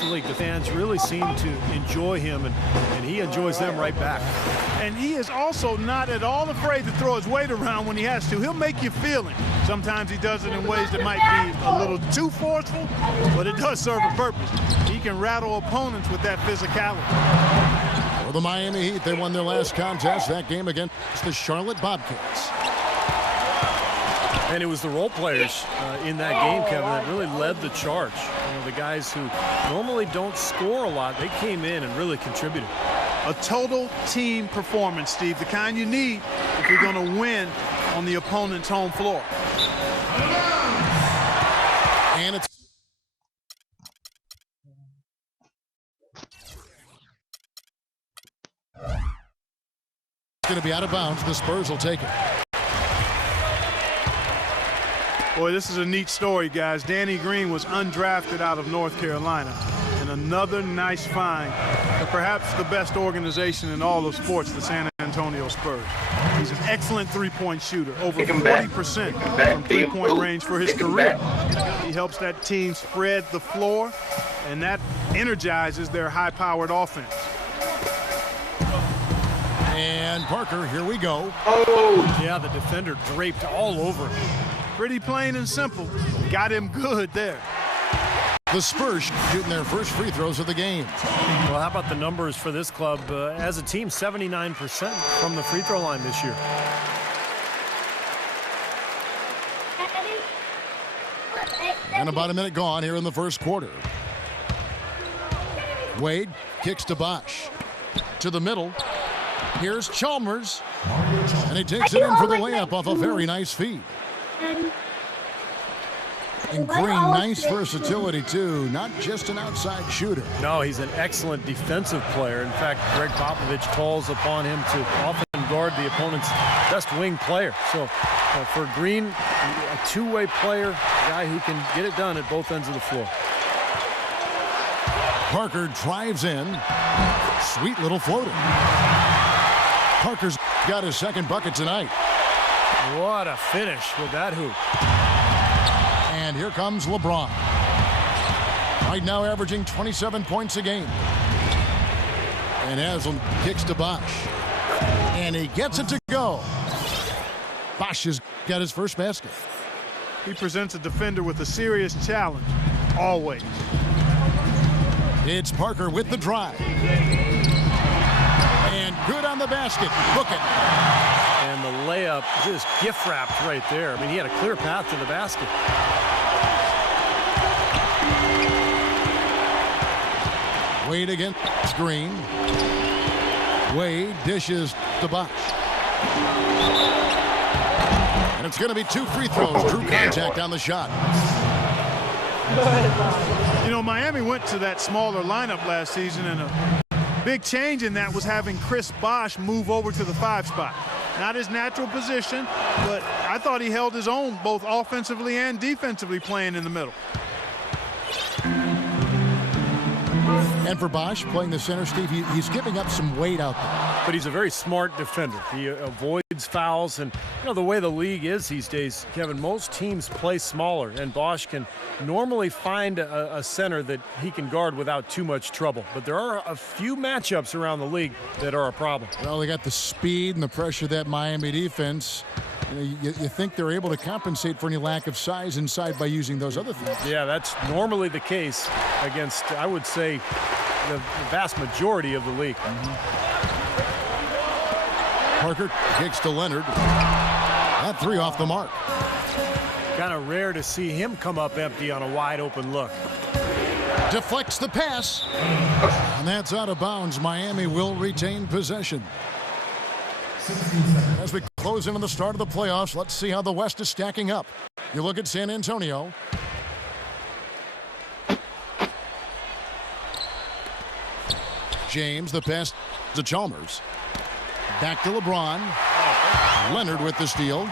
across the league. The fans really seem to enjoy him, and he enjoys them right back. And he is also not at all afraid to throw his weight around when he has to. He'll make you feel it. Sometimes he does it in ways that might be a little too forceful, but it does serve a purpose. He can rattle opponents with that physicality. For the Miami Heat, they won their last contest, that game against the Charlotte Bobcats. And it was the role players in that game, Kevin, that really led the charge. The guys who normally don't score a lot, they came in and really contributed. A total team performance, Steve, the kind you need if you're going to win on the opponent's home floor. And it's going to be out of bounds. The Spurs will take it. Boy, this is a neat story, guys. Danny Green was undrafted out of North Carolina. And another nice find for perhaps the best organization in all of sports, the San Antonio Spurs. He's an excellent three-point shooter, over 40% from three-point range for his career. He helps that team spread the floor, and that energizes their high-powered offense. And Parker, here we go. Oh, yeah, the defender draped all over him. Pretty plain and simple. Got him good there. The Spurs shooting their first free throws of the game. Well, how about the numbers for this club? As a team, 79% from the free throw line this year. And about a minute gone here in the first quarter. Wade kicks to Bosch. To the middle. Here's Chalmers. And he takes it in for the layup off a very nice feed. And Green, nice versatility, too. Not just an outside shooter. No, he's an excellent defensive player. In fact, Greg Popovich calls upon him to often guard the opponent's best wing player. So for Green, a two-way player, a guy who can get it done at both ends of the floor. Parker drives in. Sweet little floater. Parker's got his second bucket tonight. What a finish with that hoop. And here comes LeBron. Right now averaging 27 points a game. And Haslam kicks to Bosch. And he gets it to go. Bosch has got his first basket. He presents a defender with a serious challenge, always. It's Parker with the drive. And good on the basket. Book it. And the layup just gift wrapped right there. I mean, he had a clear path to the basket. Wade against Green. Wade dishes to Bosch. And it's going to be two free throws. Drew contact on the shot. You know, Miami went to that smaller lineup last season, and a big change in that was having Chris Bosh move over to the 5 spot. Not his natural position, but I thought he held his own both offensively and defensively playing in the middle. And for Bosch playing the center, Steve, he's giving up some weight out there. But he's a very smart defender. He avoids fouls. And, you know, the way the league is these days, Kevin, most teams play smaller. And Bosch can normally find a center that he can guard without too much trouble. But there are a few matchups around the league that are a problem. Well, they got the speed and the pressure of that Miami defense. You think they're able to compensate for any lack of size inside by using those other things. Yeah, that's normally the case against, I would say, the vast majority of the league. Parker kicks to Leonard. That three off the mark. Kind of rare to see him come up empty on a wide open look. Deflects the pass. And that's out of bounds. Miami will retain possession. As we close in on the start of the playoffs, let's see how the West is stacking up. You look at San Antonio. James, the pass to Chalmers. Back to LeBron. Leonard with the steal.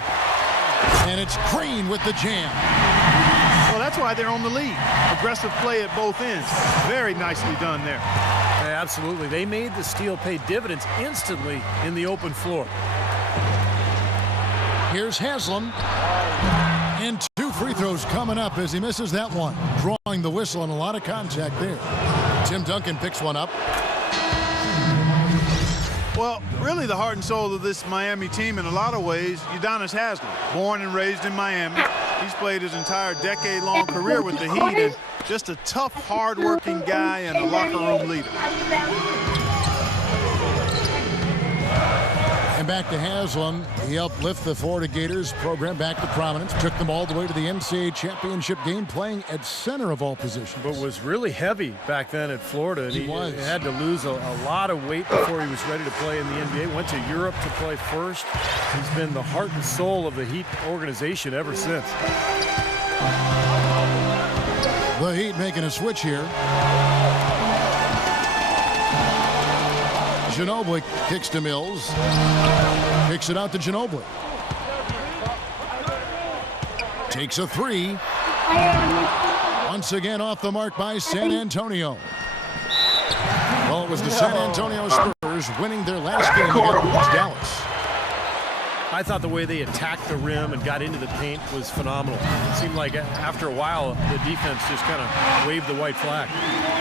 And it's Green with the jam. Well, that's why they're on the lead. Aggressive play at both ends. Very nicely done there. Yeah, absolutely. They made the steal pay dividends instantly in the open floor. Here's Haslam. And two free throws coming up as he misses that one. Drawing the whistle and a lot of contact there. Tim Duncan picks one up. Well, really the heart and soul of this Miami team in a lot of ways, Udonis Haslem, born and raised in Miami. He's played his entire decade-long career with the Heat and just a tough, hard-working guy and a locker room leader. And back to Haslam. He helped lift the Florida Gators program back to prominence. Took them all the way to the NCAA championship game, playing at center of all positions. But was really heavy back then at Florida. And he had to lose a lot of weight before he was ready to play in the NBA. Went to Europe to play first. He's been the heart and soul of the Heat organization ever since. The Heat making a switch here. Ginobili kicks to Mills. Kicks it out to Ginobili. Takes a three. Once again off the mark by San Antonio. Well, it was the San Antonio Spurs winning their last game against Dallas. I thought the way they attacked the rim and got into the paint was phenomenal. It seemed like after a while, the defense just kind of waved the white flag.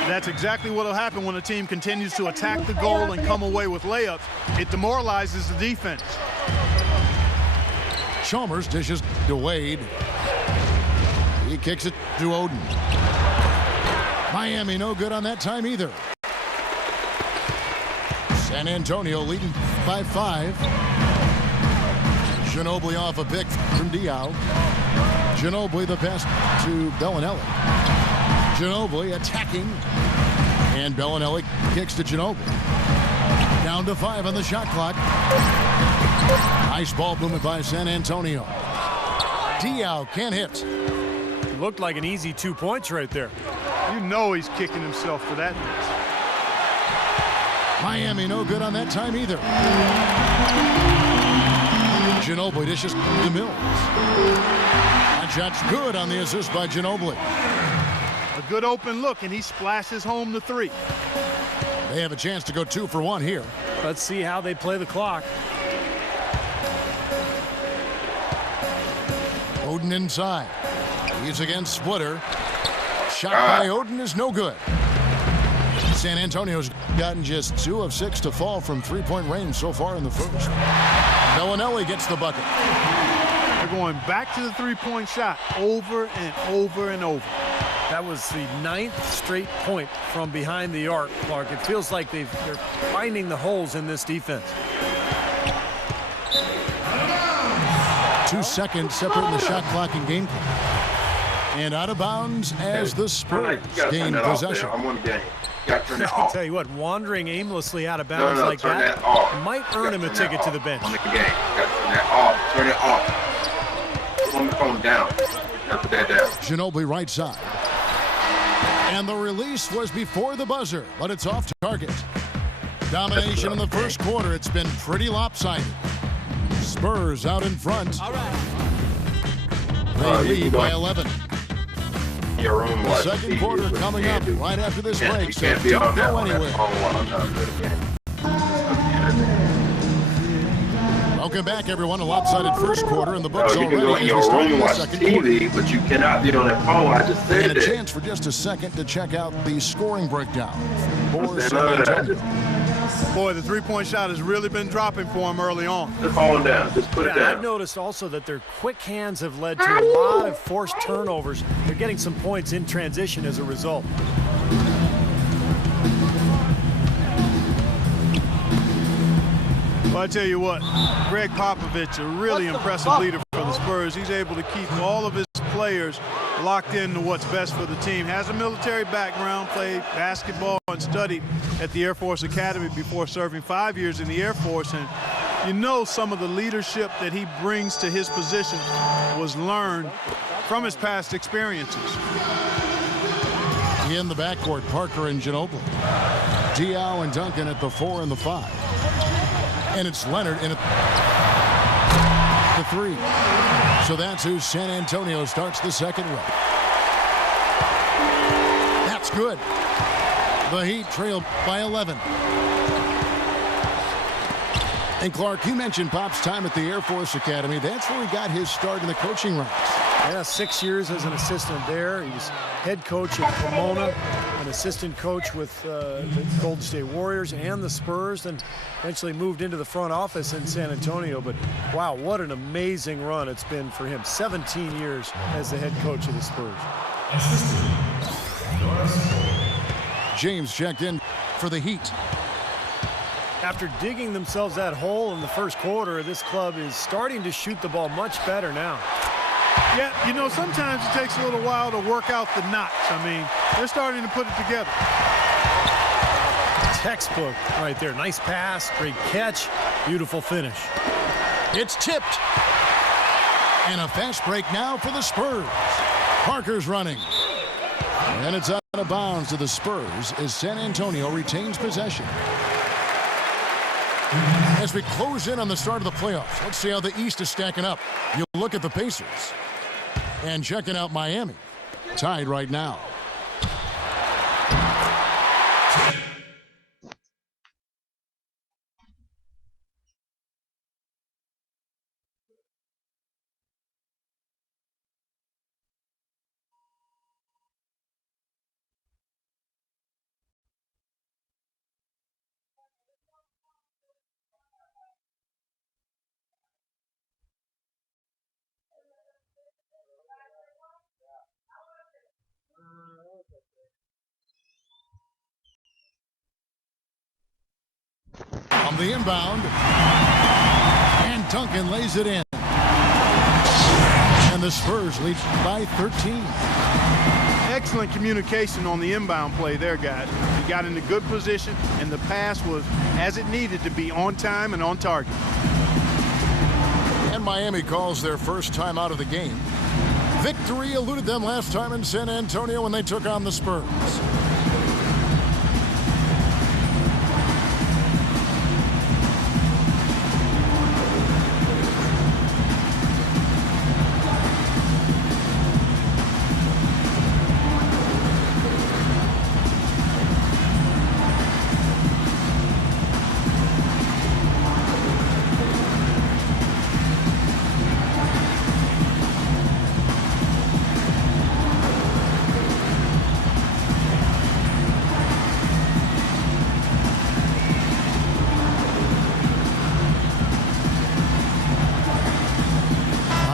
That's exactly what will happen when a team continues to attack the goal and come away with layups. It demoralizes the defense. Chalmers dishes to Wade. He kicks it to Oden. Miami no good on that time either. San Antonio leading by 5. Ginobili off a pick from Diaw. Ginobili the pass to Bellinelli. Ginobili attacking. And Bellinelli kicks to Ginobili. Down to 5 on the shot clock. Nice ball movement by San Antonio. Diaw can't hit. It looked like an easy 2 points right there. You know he's kicking himself for that. Miami no good on that time either. Ginobili dishes to Mills. That shot's good on the assist by Ginobili. A good open look, and he splashes home the 3. They have a chance to go 2 for 1 here. Let's see how they play the clock. Oden inside. He's against Splitter. Shot by Oden is no good. San Antonio's gotten just 2 of 6 to fall from three-point range so far in the first. Bellinelli gets the bucket. They're going back to the three-point shot over and over and over. That was the 9th straight point from behind the arc, Clark. It feels like they're finding the holes in this defense. 2 seconds separating the shot clock and game clock. And out of bounds as the Spurs gain possession. I'll tell you what, wandering aimlessly out of bounds like that might earn him a ticket to the bench. On the game. Turn that off. Turn it off. Turn the phone down. Put that down. Ginobili right side. And the release was before the buzzer, but it's off target. Domination in the first quarter. It's been pretty lopsided. Spurs out in front. All right. They lead by 11. Your room was Second quarter coming up right after this break, so can't be don't on that go one. anywhere. Welcome back, everyone. A lopsided first quarter in the books You can go already in as we your start room and the watch second quarter. TV, but you cannot be on that phone. I just said And a that. chance for just a second to check out the scoring breakdown for Understand San none of that. Antonio. Boy, the three-point shot has really been dropping for him early on. Just phone down. Just put it Yeah, I've down. noticed also that their quick hands have led to a lot of forced turnovers. They're getting some points in transition as a result. Well, I tell you what, Greg Popovich, a really impressive leader for the Spurs. He's able to keep all of his players locked into what's best for the team. Has a military background, played basketball and studied at the Air Force Academy before serving 5 years in the Air Force. And you know some of the leadership that he brings to his position was learned from his past experiences. In the backcourt, Parker and Ginobili. Diaw and Duncan at the 4 and the 5. And it's Leonard in the 3. So that's who San Antonio starts the second with. That's good. The Heat trailed by 11. And Clark, you mentioned Pop's time at the Air Force Academy. That's where he got his start in the coaching ranks. Yeah, 6 years as an assistant there. He was head coach at Pomona, an assistant coach with the Golden State Warriors and the Spurs, and eventually moved into the front office in San Antonio. But wow, what an amazing run it's been for him. 17 years as the head coach of the Spurs. James checked in for the Heat. After digging themselves that hole in the first quarter, this club is starting to shoot the ball much better now. Yeah, you know, sometimes it takes a little while to work out the knots. I mean, they're starting to put it together. Textbook right there. Nice pass, great catch, beautiful finish. It's tipped. And a fast break now for the Spurs. Parker's running. And it's out of bounds to the Spurs as San Antonio retains possession. As we close in on the start of the playoffs, let's see how the East is stacking up. You look at the Pacers. And checking out Miami. Tied right now. On the inbound. And Duncan lays it in. And the Spurs lead by 13. Excellent communication on the inbound play there, guys. He got into good position, and the pass was as it needed to be, on time and on target. And Miami calls their first time out of the game. Victory eluded them last time in San Antonio when they took on the Spurs.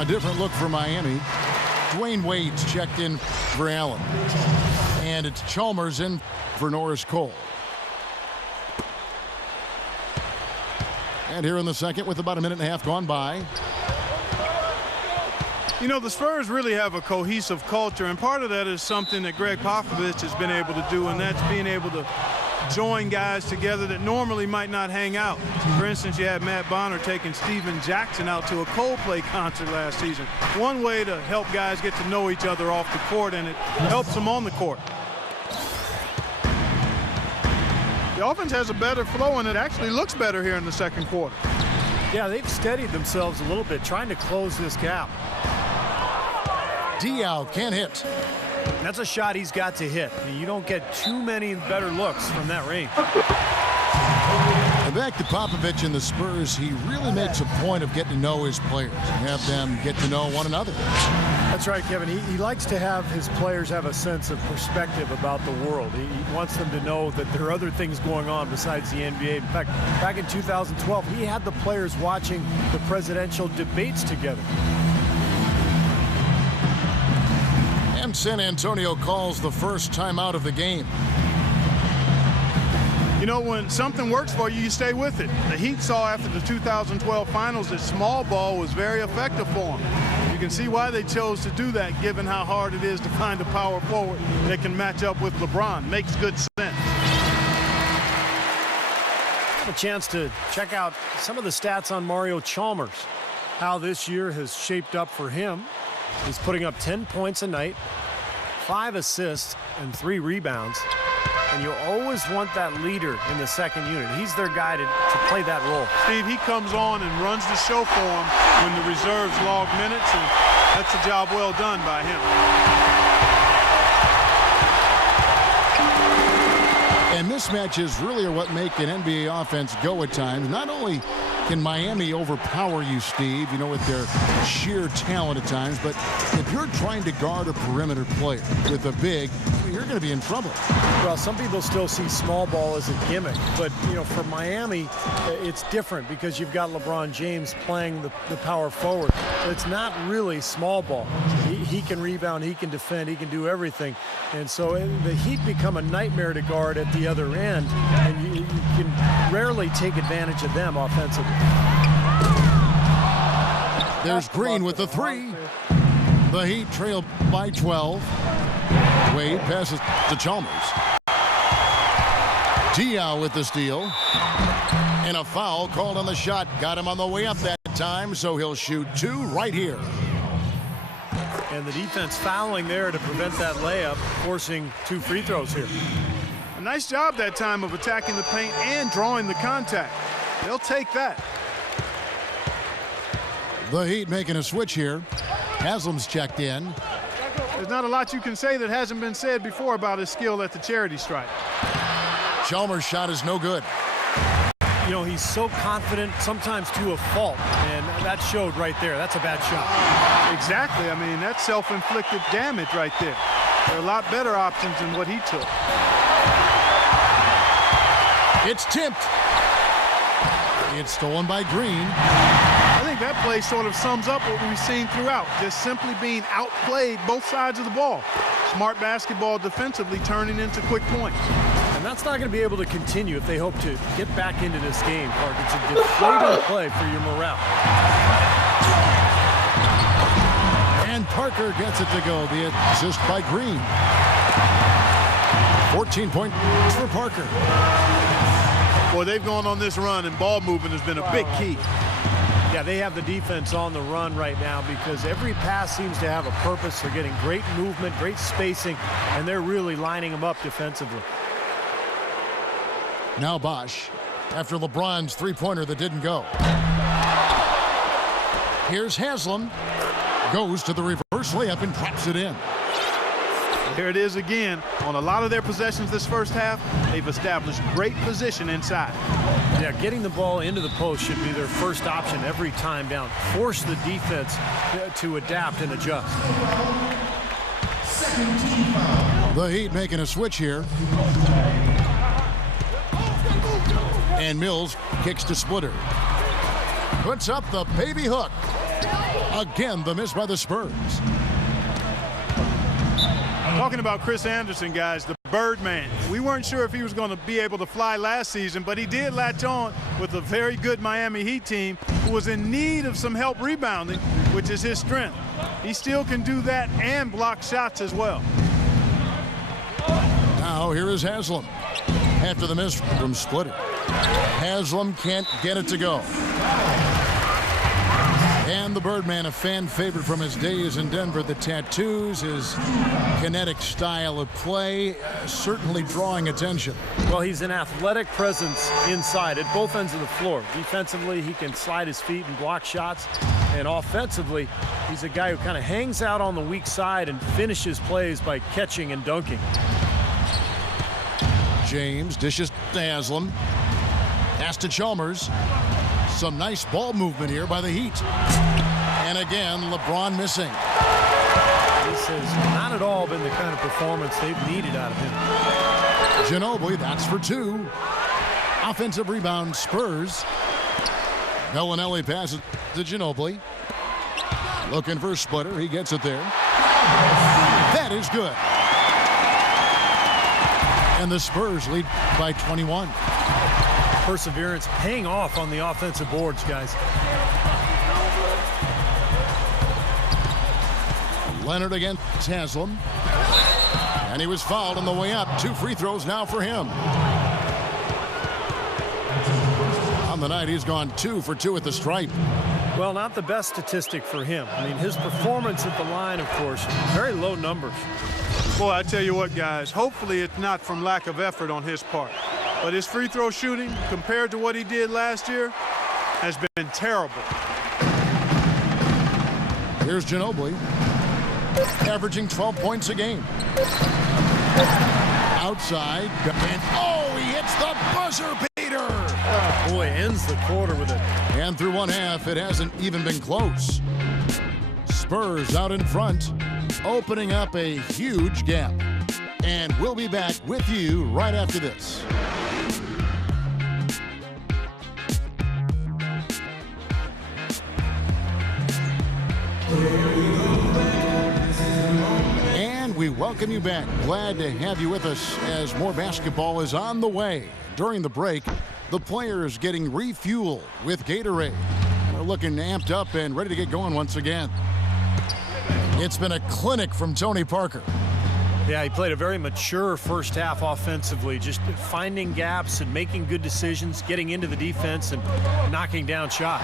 Different look for Miami. Dwayne Wade's checked in for Allen. And it's Chalmers in for Norris Cole. And here in the second with about a minute and a half gone by. You know, the Spurs really have a cohesive culture, and part of that is something that Greg Popovich has been able to do, and that's being able to join guys together that normally might not hang out. For instance, you had Matt Bonner taking Steven Jackson out to a Coldplay concert last season. One way to help guys get to know each other off the court, and it helps them on the court. The offense has a better flow, and it actually looks better here in the second quarter. Yeah, they've steadied themselves a little bit, trying to close this gap. Diaw can't hit. That's a shot he's got to hit. You don't get too many better looks from that range. And back to Popovich and the Spurs, he really makes a point of getting to know his players and have them get to know one another. That's right, Kevin. He likes to have his players have a sense of perspective about the world. He wants them to know that there are other things going on besides the NBA. In fact, back in 2012, he had the players watching the presidential debates together. And San Antonio calls the first time out of the game. You know, when something works for you, you stay with it. The Heat saw after the 2012 finals that small ball was very effective for them. You can see why they chose to do that, given how hard it is to find a power forward that can match up with LeBron. Makes good sense. A chance to check out some of the stats on Mario Chalmers, how this year has shaped up for him. He's putting up 10 points a night, 5 assists, and 3 rebounds. And you always want that leader in the second unit. He's their guy to play that role. Steve, he comes on and runs the show for them when the reserves log minutes, and that's a job well done by him. And mismatches really are what make an NBA offense go at times. Not only Can Miami overpower you, Steve, you know, with their sheer talent at times? But if you're trying to guard a perimeter player with a big, you're going to be in trouble. Well, some people still see small ball as a gimmick, but, you know, for Miami, it's different because you've got LeBron James playing the power forward. It's not really small ball. He can rebound, he can defend, he can do everything. And so the Heat become a nightmare to guard at the other end, and you can rarely take advantage of them offensively. There's Green with the three. The Heat trail by 12. Wade passes to Chalmers. Diaw with the steal. And a foul called on the shot. Got him on the way up that time, so he'll shoot two right here. And the defense fouling there to prevent that layup, forcing 2 free throws here. A nice job that time of attacking the paint and drawing the contact. They'll take that. The Heat making a switch here. Haslam's checked in. There's not a lot you can say that hasn't been said before about his skill at the charity stripe. Chalmers' shot is no good. You know, he's so confident, sometimes to a fault, and that showed right there. That's a bad shot. Exactly. I mean, that's self-inflicted damage right there. There are a lot better options than what he took. It's tipped. It's stolen by Green. I think that play sort of sums up what we've seen throughout, just simply being outplayed both sides of the ball. Smart basketball defensively turning into quick points. And that's not going to be able to continue if they hope to get back into this game, Clark. It's a deflating play for your morale. And Parker gets it to go. The assist by Green. 14 points for Parker. Boy, they've gone on this run, and ball movement has been a big key. Yeah, they have the defense on the run right now because every pass seems to have a purpose. They're getting great movement, great spacing, and they're really lining them up defensively. Now Bosch, after LeBron's three-pointer that didn't go. Here's Haslam. Goes to the reverse layup and drops it in. Here it is again. On a lot of their possessions this first half, they've established great position inside. Yeah, getting the ball into the post should be their first option every time down. Force the defense to adapt and adjust. The Heat making a switch here. And Mills kicks to Splitter. Puts up the baby hook. Again, the miss by the Spurs. Talking about Chris Anderson, guys, the Birdman. We weren't sure if he was going to be able to fly last season, but he did latch on with a very good Miami Heat team who was in need of some help rebounding, which is his strength. He still can do that and block shots as well. Now here is Haslam. After the miss from Splitter. Haslam can't get it to go. And the Birdman, a fan favorite from his days in Denver. The tattoos, his kinetic style of play, certainly drawing attention. Well, he's an athletic presence inside at both ends of the floor. Defensively, he can slide his feet and block shots. And offensively, he's a guy who kind of hangs out on the weak side and finishes plays by catching and dunking. James dishes to Haslam. Pass to Chalmers. Some nice ball movement here by the Heat. And again, LeBron missing. This has not at all been the kind of performance they've needed out of him. Ginobili, that's for two. Offensive rebound, Spurs. Bellinelli passes to Ginobili. Looking for Splitter. He gets it there. That is good. And the Spurs lead by 21. Perseverance paying off on the offensive boards, guys. Leonard against Haslam. And he was fouled on the way up. 2 free throws now for him. On the night, he's gone 2 for 2 at the stripe. Well, not the best statistic for him. I mean, his performance at the line, of course, very low numbers. Boy, I tell you what, guys, hopefully it's not from lack of effort on his part. But his free throw shooting, compared to what he did last year, has been terrible. Here's Ginobili, averaging 12 points a game. Outside, and oh, he hits the buzzer beater. Boy, ends the quarter with it. And through one half, it hasn't even been close. Spurs out in front, opening up a huge gap. And we'll be back with you right after this. And we welcome you back. Glad to have you with us as more basketball is on the way. During the break, the players getting refueled with Gatorade. They're looking amped up and ready to get going once again. It's been a clinic from Tony Parker. Yeah, he played a very mature first half offensively, just finding gaps and making good decisions, getting into the defense and knocking down shots.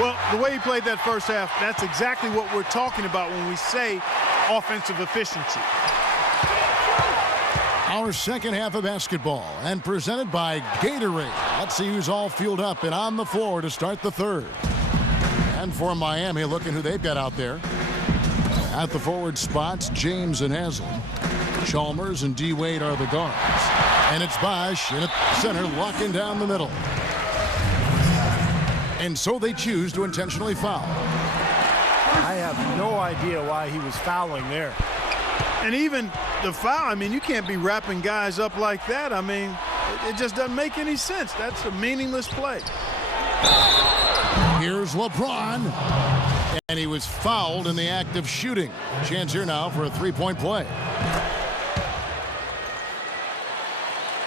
Well, the way he played that first half, that's exactly what we're talking about when we say offensive efficiency. Our second half of basketball and presented by Gatorade. Let's see who's all fueled up and on the floor to start the third. And for Miami, looking who they've got out there. At the forward spots, James and Haslam. Chalmers and D. Wade are the guards. And it's Bosch in at center, locking down the middle. And so they choose to intentionally foul. I have no idea why he was fouling there. And even the foul, I mean, you can't be wrapping guys up like that. I mean, it just doesn't make any sense. That's a meaningless play. Here's LeBron. And he was fouled in the act of shooting. Chance here now for a three-point play.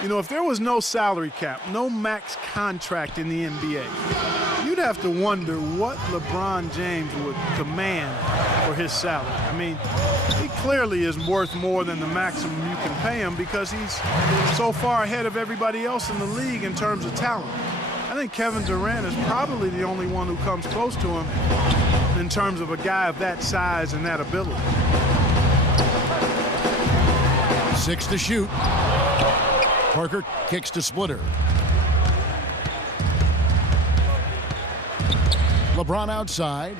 You know, if there was no salary cap, no max contract in the NBA, you'd have to wonder what LeBron James would command for his salary. I mean, he clearly is worth more than the maximum you can pay him because he's so far ahead of everybody else in the league in terms of talent. I think Kevin Durant is probably the only one who comes close to him in terms of a guy of that size and that ability. 6 to shoot. Parker kicks to Splitter. LeBron outside.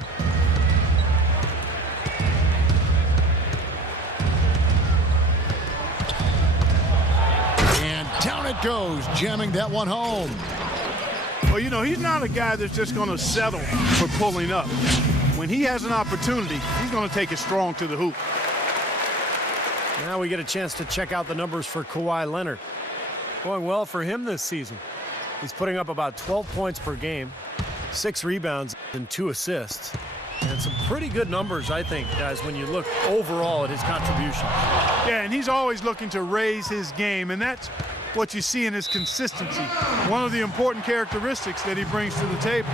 And down it goes, jamming that one home. Well, you know, he's not a guy that's just going to settle for pulling up. When he has an opportunity, he's going to take it strong to the hoop. Now we get a chance to check out the numbers for Kawhi Leonard. Going well for him this season. He's putting up about 12 points per game, 6 rebounds and 2 assists. And some pretty good numbers, I think, guys, when you look overall at his contribution. Yeah, and he's always looking to raise his game, and that's what you see in his consistency. One of the important characteristics that he brings to the table.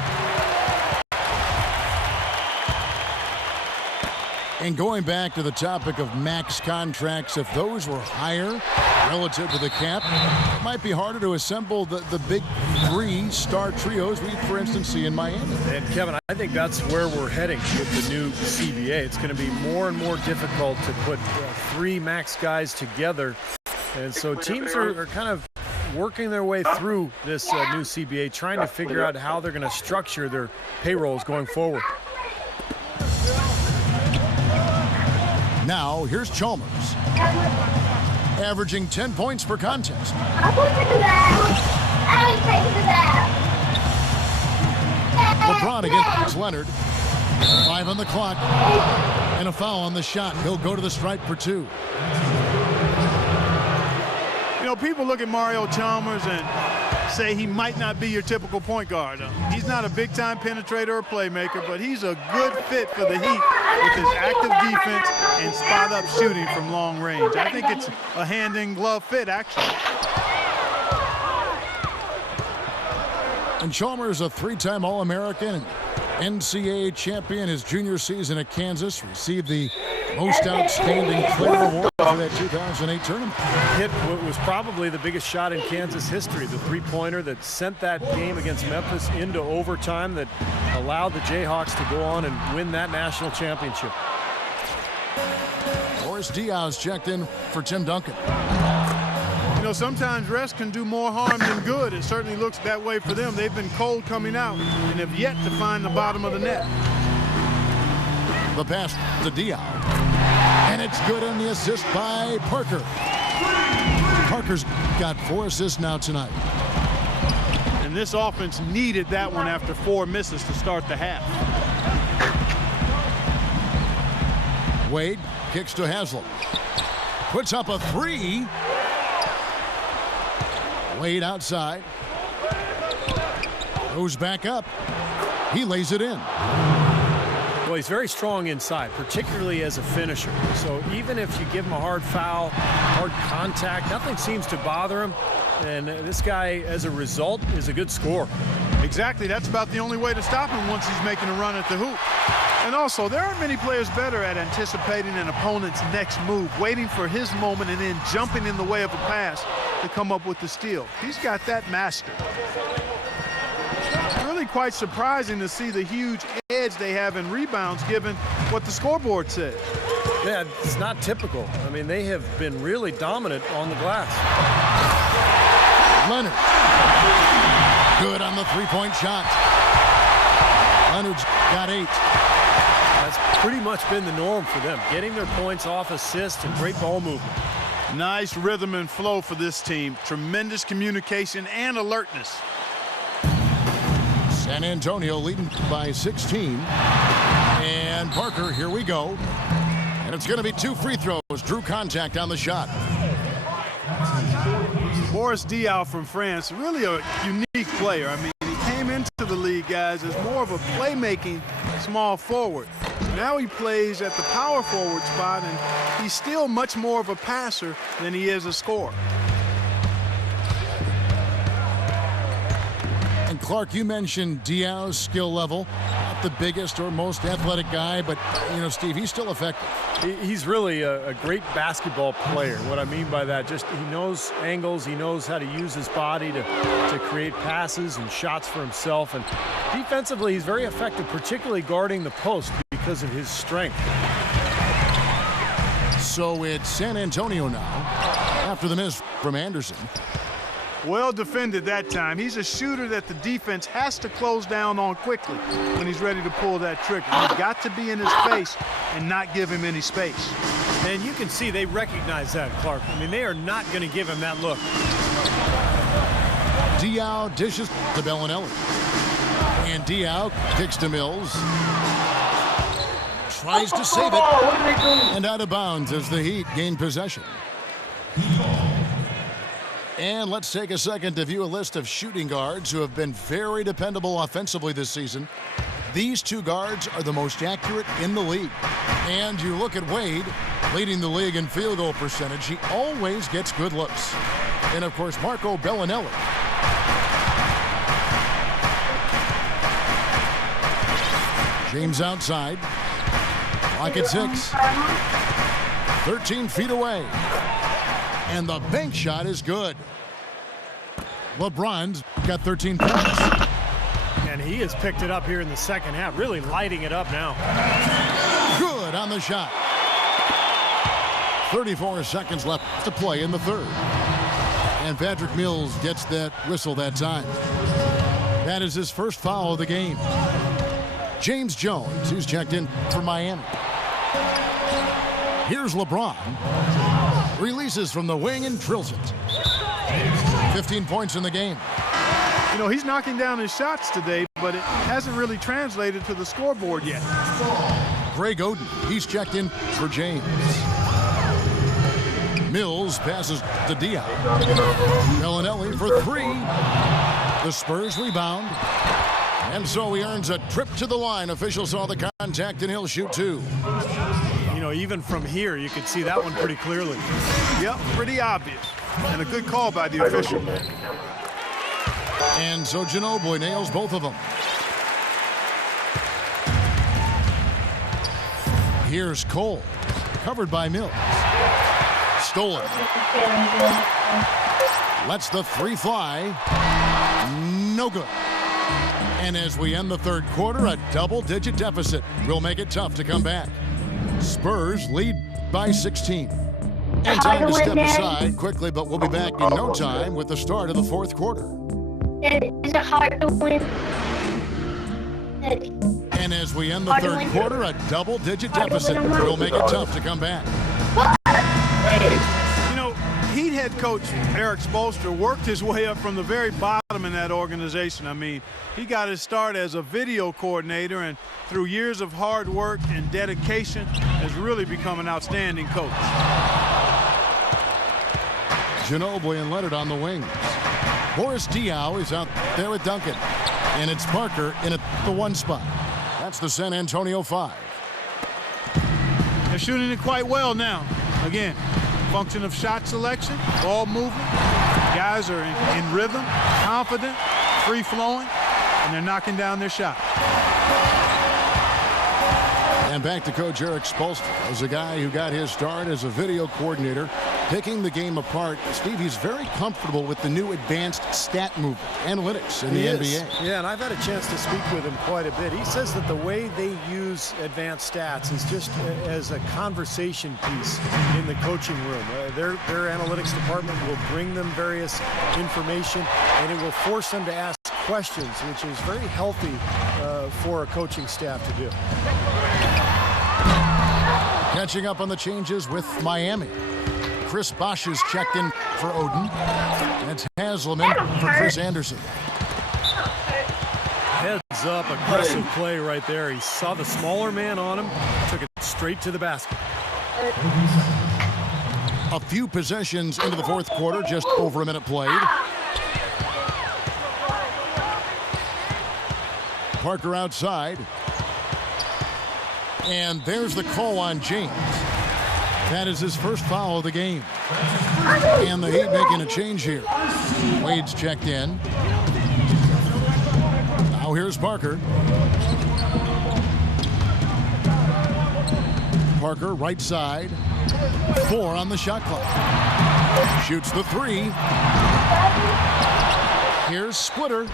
And going back to the topic of max contracts, if those were higher relative to the cap, it might be harder to assemble the big 3-star trios we, for instance, see in Miami. And, Kevin, I think that's where we're heading with the new CBA. It's going to be more and more difficult to put 3 max guys together. And so teams are kind of working their way through this new CBA, trying to figure out how they're going to structure their payrolls going forward. Now, here's Chalmers, averaging 10 points per contest. LeBron against Leonard. 5 on the clock. And a foul on the shot. He'll go to the stripe for 2. You know, people look at Mario Chalmers and say he might not be your typical point guard. He's not a big-time penetrator or playmaker, but he's a good fit for the Heat with his active defense and spot-up shooting from long range. I think it's a hand-in-glove fit, actually. And Chalmers, a 3-time All-American and NCAA champion his junior season at Kansas, received the Most Outstanding Player Award for that 2008 tournament. Hit what was probably the biggest shot in Kansas history, the three-pointer that sent that game against Memphis into overtime that allowed the Jayhawks to go on and win that national championship. Boris Diaz checked in for Tim Duncan. You know, sometimes rest can do more harm than good. It certainly looks that way for them. They've been cold coming out and have yet to find the bottom of the net. The pass to Diaz. And it's good on the assist by Parker. Parker's got 4 assists now tonight. And And this offense needed that one after 4 misses to start the half. Wade kicks to Haslam. Puts up a 3. Wade outside. Goes back up. He lays it in. Well, he's very strong inside, particularly as a finisher. So even if you give him a hard foul, hard contact, nothing seems to bother him. And this guy, as a result, is a good scorer. Exactly. That's about the only way to stop him once he's making a run at the hoop. And also, there aren't many players better at anticipating an opponent's next move, waiting for his moment and then jumping in the way of a pass to come up with the steal. He's got that mastered. Really quite surprising to see the huge edge they have in rebounds given what the scoreboard says. Yeah, it's not typical. I mean, they have been really dominant on the glass. Leonard. Good on the three-point shot. Leonard's got 8. That's pretty much been the norm for them, getting their points off assists and great ball movement. Nice rhythm and flow for this team. Tremendous communication and alertness. San Antonio leading by 16. And Parker, here we go. And it's going to be 2 free throws. Drew contact on the shot. Boris Diaw from France, really a unique player. I mean, he came into the league, guys, as more of a playmaking small forward. Now he plays at the power forward spot, and he's still much more of a passer than he is a scorer. And Clark, you mentioned Diaw's skill level. Not the biggest or most athletic guy, but, you know, Steve, he's still effective. He's really a great basketball player. What I mean by that, just he knows angles, he knows how to use his body to create passes and shots for himself. And defensively, he's very effective, particularly guarding the post because of his strength. So it's San Antonio now after the miss from Anderson. Well defended that time. He's a shooter that the defense has to close down on quickly when he's ready to pull that trigger. You've got to be in his face and not give him any space. And you can see they recognize that, Clark. I mean, they are not going to give him that look. Diaw dishes to Bellinelli. And Diaw kicks to Mills. Tries to save it. And out of bounds as the Heat gain possession. And let's take a second to view a list of shooting guards who have been very dependable offensively this season. These 2 guards are the most accurate in the league. And you look at Wade, leading the league in field goal percentage. He always gets good looks. And, of course, Marco Bellinelli. James outside. Clock at 6. 13 feet away. And the bank shot is good. LeBron's got 13 points. And he has picked it up here in the second half, really lighting it up now. Good on the shot. 34 seconds left to play in the third. And Patrick Mills gets that whistle that time. That is his first foul of the game. James Jones, who's checked in for Miami. Here's LeBron. Releases from the wing and drills it. 15 points in the game. You know, he's knocking down his shots today, but it hasn't really translated to the scoreboard yet. Greg Oden, he's checked in for James. Mills passes to Diaw. Bellinelli for 3. The Spurs rebound. And so he earns a trip to the line. Official saw the contact, and he'll shoot 2. You know, even from here, you could see that one pretty clearly. Yep, pretty obvious. And a good call by the official. And so Ginobili nails both of them. Here's Cole, covered by Mills. Stolen. Lets the 3 fly. No good. And as we end the third quarter, a double-digit deficit will make it tough to come back. Spurs lead by 16. And time to step aside quickly, but we'll be back in no time with the start of the fourth quarter. Is it hard to win? And as we end the third quarter, a double-digit deficit will make it tough to come back. You know, Heat head coach, Eric Spoelstra, worked his way up from the very bottom in that organization. I mean, he got his start as a video coordinator, and through years of hard work and dedication has really become an outstanding coach. Ginobili and Leonard on the wings. Boris Diaw is out there with Duncan. And it's Parker in at the 1 spot. That's the San Antonio 5. They're shooting it quite well now. Again, function of shot selection, ball movement. Guys are in rhythm, confident, free-flowing, and they're knocking down their shot. And back to Coach Eric Spoelstra. As a guy who got his start as a video coordinator, picking the game apart, Steve, he's very comfortable with the new advanced stat movement, analytics in the NBA. Yeah, and I've had a chance to speak with him quite a bit. He says that the way they use advanced stats is just as a conversation piece in the coaching room. Their analytics department will bring them various information, and it will force them to ask questions, which is very healthy for a coaching staff to do. Catching up on the changes with Miami. Chris Bosh is checked in for Oden. That's Hasleman for Chris Anderson. Heads up, aggressive play right there. He saw the smaller man on him, took it straight to the basket. A few possessions into the 4th quarter, just over a minute played. Parker outside. And there's the call on James. That is his first foul of the game. And the Heat making a change here. Wade's checked in. Now here's Parker. Parker, right side. 4 on the shot clock. Shoots the 3. Here's Splitter.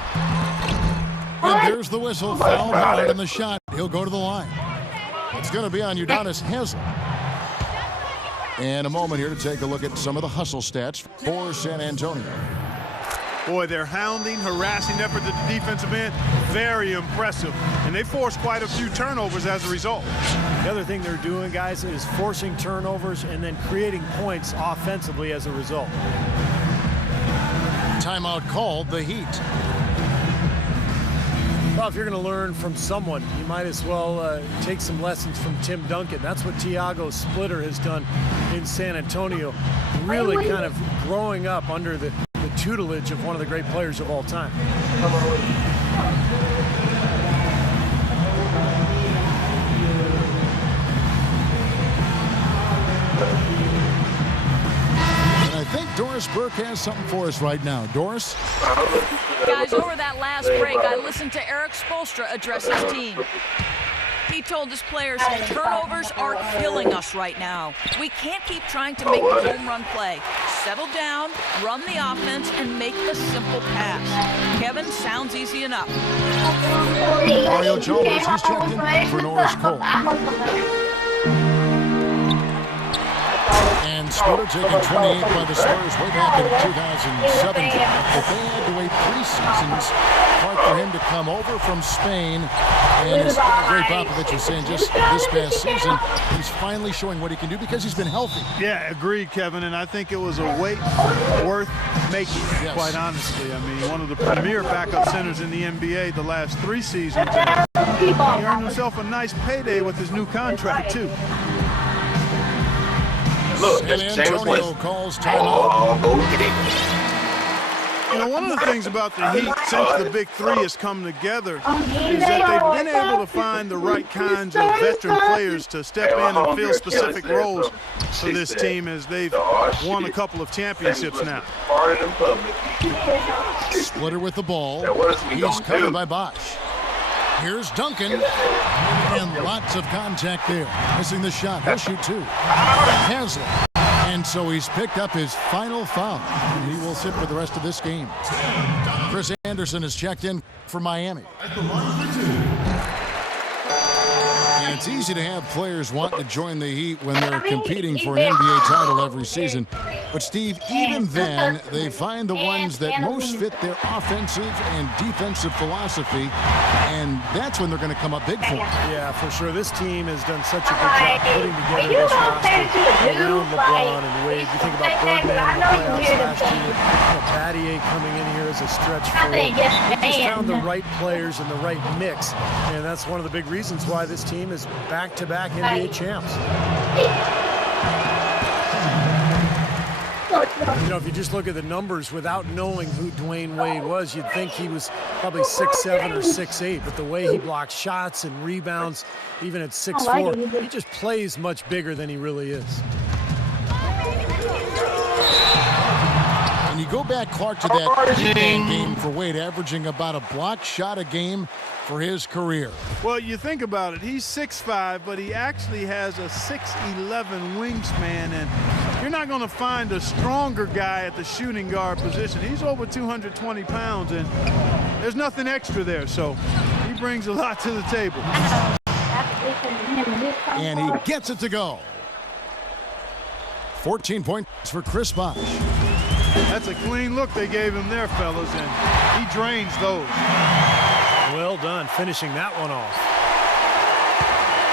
And there's the whistle. Foul hard on the shot. He'll go to the line. It's going to be on Udonis Haslem. And a moment here to take a look at some of the hustle stats for San Antonio. Boy, their hounding, harassing effort at the defensive end, very impressive. And they forced quite a few turnovers as a result. The other thing they're doing, guys, is forcing turnovers and then creating points offensively as a result. Timeout called, the Heat. Well, if you're going to learn from someone, you might as well take some lessons from Tim Duncan. That's what Thiago Splitter has done in San Antonio, really kind of growing up under the tutelage of one of the great players of all time. And I think Doris Burke has something for us right now. Doris? Guys, over that last break, I listened to Eric Spoelstra address his team. He told his players, turnovers are killing us right now. We can't keep trying to make the home run play. Settle down, run the offense, and make the simple pass. Kevin, sounds easy enough. Mario Chalmers, he's checked in for Norris Cole. And Splitter taking 28 by the Spurs way back in 2017. But they had to wait 3 seasons for him to come over from Spain. And as Greg Popovich was saying just this past season, he's finally showing what he can do because he's been healthy. Yeah, agreed, Kevin. And I think it was a wait worth making, quite honestly. I mean, one of the premier backup centers in the NBA the last 3 seasons. He earned himself a nice payday with his new contract, too. Look, San that's James Antonio Winston. calls timeout. You know, one of the things about the Heat since the Big Three has come together is that they've been able to find the right kinds of veteran players to step in and fill specific roles for this team as they've won a couple of championships now. Splitter with the ball. He's covered by Bosh. Here's Duncan. And lots of contact there. Missing the shot. He'll shoot 2. Haslem. And so he's picked up his final foul. He will sit for the rest of this game. Chris Anderson is checked in for Miami. And it's easy to have players want to join the Heat when they're competing for an NBA title every season. But, Steve, even then, they find the ones that most fit their offensive and defensive philosophy, and that's when they're going to come up big for them. Yeah, for sure. This team has done such a good job putting together this roster around LeBron and Wade. You think about Birdman in the playoffs last year, Battier coming in here as a stretch forward. They just found the right players and the right mix, and that's one of the big reasons why this team is back-to-back NBA champs. You know, if you just look at the numbers without knowing who Dwayne Wade was, you'd think he was probably 6'7" or 6'8", but the way he blocks shots and rebounds, even at 6'4", he just plays much bigger than he really is. And you go back, Clark, to that game for Wade, averaging about a block shot a game for his career. Well, you think about it. He's 6'5", but he actually has a 6'11" wingspan, and you're not going to find a stronger guy at the shooting guard position. He's over 220 pounds, and there's nothing extra there, so he brings a lot to the table. And he gets it to go. 14 points for Chris Bosh. That's a clean look they gave him there, fellas, and he drains those. Well done, finishing that one off.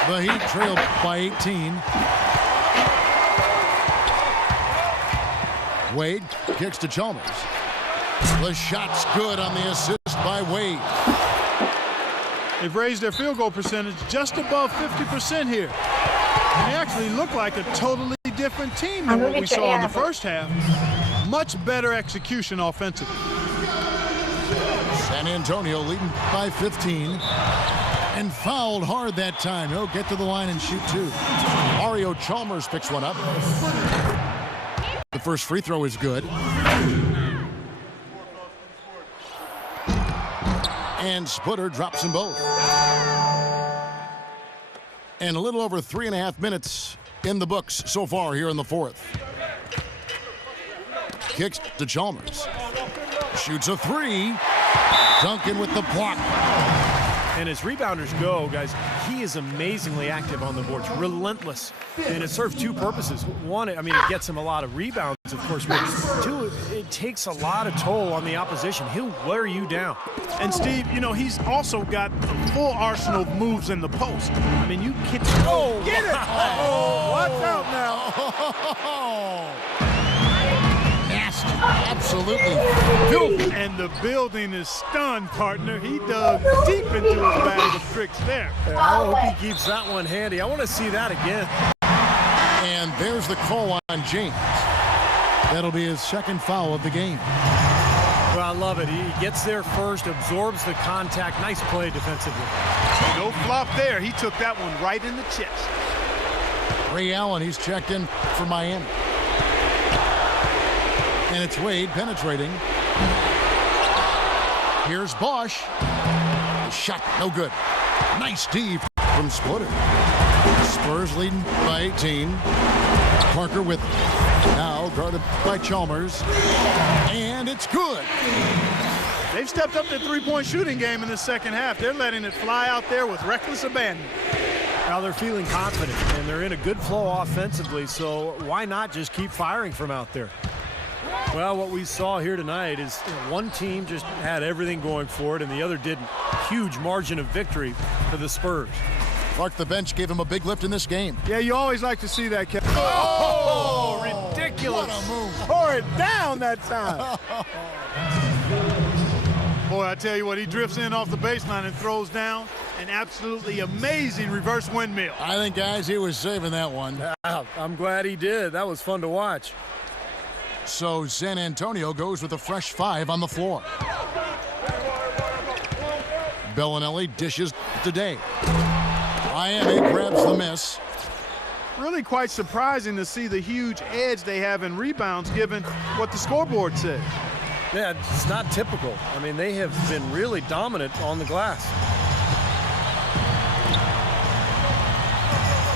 The Heat trailed by 18. Wade kicks to Chalmers. The shot's good on the assist by Wade. They've raised their field goal percentage just above 50% here. And they actually look like a totally different team than what we saw in the first half. Much better execution offensively. San Antonio leading by 15 and fouled hard that time. He'll get to the line and shoot two. Mario Chalmers picks one up. The first free throw is good. And Sputter drops them both. And a little over 3.5 minutes in the books so far here in the fourth. Kicks to Chalmers. Shoots a three. Duncan with the block. And as rebounders go, guys, he is amazingly active on the boards, relentless. And it serves two purposes. One, I mean, it gets him a lot of rebounds, of course, but two, it takes a lot of toll on the opposition. He'll wear you down. And Steve, you know, he's also got a full arsenal of moves in the post. I mean, you can get it. Oh, watch out now. Nasty. Absolutely filthy. And the building is stunned, partner. He dug deep into his bag of tricks there. I hope he keeps that one handy. I want to see that again. And there's the call on James. That'll be his second foul of the game. Well, I love it. He gets there first, absorbs the contact. Nice play defensively. No flop there. He took that one right in the chest. Ray Allen, he's checked in for Miami. And it's Wade penetrating. Here's Bosh. The shot, no good. Nice D from Sputter. Spurs leading by 18. Parker with it. Now guarded by Chalmers. And it's good. They've stepped up their three-point shooting game in the second half. They're letting it fly out there with reckless abandon. Now they're feeling confident, and they're in a good flow offensively, so why not just keep firing from out there? Well, what we saw here tonight is one team just had everything going for it, and the other didn't. Huge margin of victory for the Spurs. Clark, the bench gave him a big lift in this game. Yeah, you always like to see that, Kevin. Oh, ridiculous. What a move. Pour it down that time. Boy, I tell you what, he drifts in off the baseline and throws down an absolutely amazing reverse windmill. I think, guys, he was saving that one. I'm glad he did. That was fun to watch. So San Antonio goes with a fresh 5 on the floor. Bellinelli dishes today. Miami grabs the miss. Really quite surprising to see the huge edge they have in rebounds given what the scoreboard said. Yeah, it's not typical. I mean, they have been really dominant on the glass.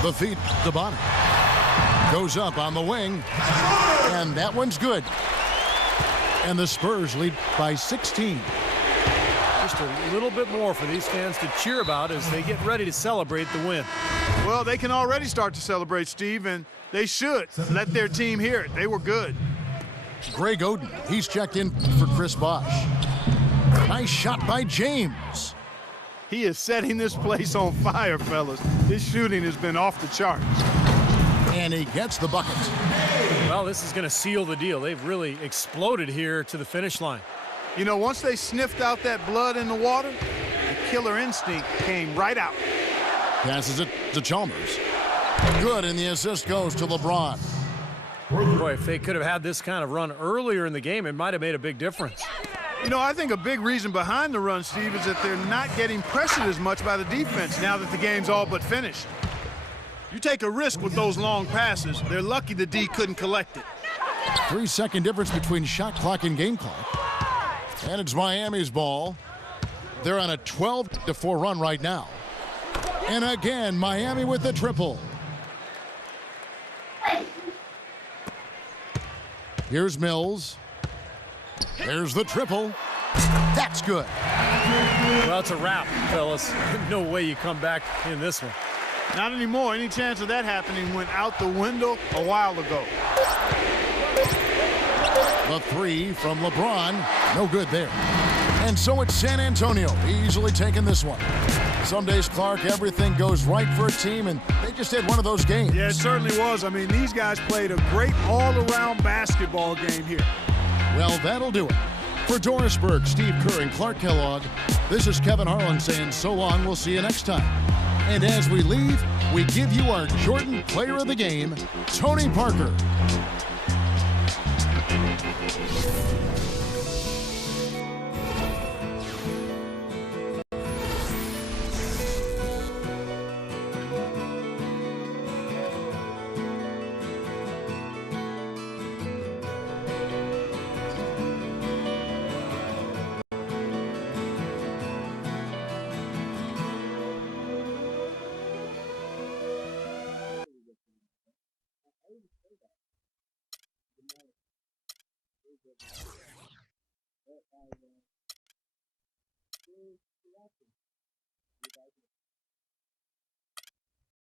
The feed to Bonner. Goes up on the wing. And that one's good. And the Spurs lead by 16. Just a little bit more for these fans to cheer about as they get ready to celebrate the win. Well, they can already start to celebrate, Steve, and they should let their team hear it. They were good. Greg Oden, he's checked in for Chris Bosh. Nice shot by James. He is setting this place on fire, fellas. This shooting has been off the charts. And he gets the bucket. Well, this is going to seal the deal. They've really exploded here to the finish line. You know, once they sniffed out that blood in the water, the killer instinct came right out. Passes it to Chalmers. Good, and the assist goes to LeBron. Boy, if they could have had this kind of run earlier in the game, it might have made a big difference. You know, I think a big reason behind the run, Steve, is that they're not getting pressured as much by the defense now that the game's all but finished. You take a risk with those long passes. They're lucky the D couldn't collect it. 3-second difference between shot clock and game clock. And it's Miami's ball. They're on a 12-4 run right now. And again, Miami with the triple. Here's Mills. There's the triple. That's good. Well, it's a wrap, fellas. No way you come back in this one. Not anymore. Any chance of that happening went out the window a while ago. The three from LeBron. No good there. And so it's San Antonio easily taking this one. Some days, Clark, everything goes right for a team, and they just had one of those games. Yeah, it certainly was. I mean, these guys played a great all-around basketball game here. Well, that'll do it. For Doris Burke, Steve Kerr, and Clark Kellogg, this is Kevin Harlan saying so long. We'll see you next time. And as we leave, we give you our Jordan Player of the Game, Tony Parker.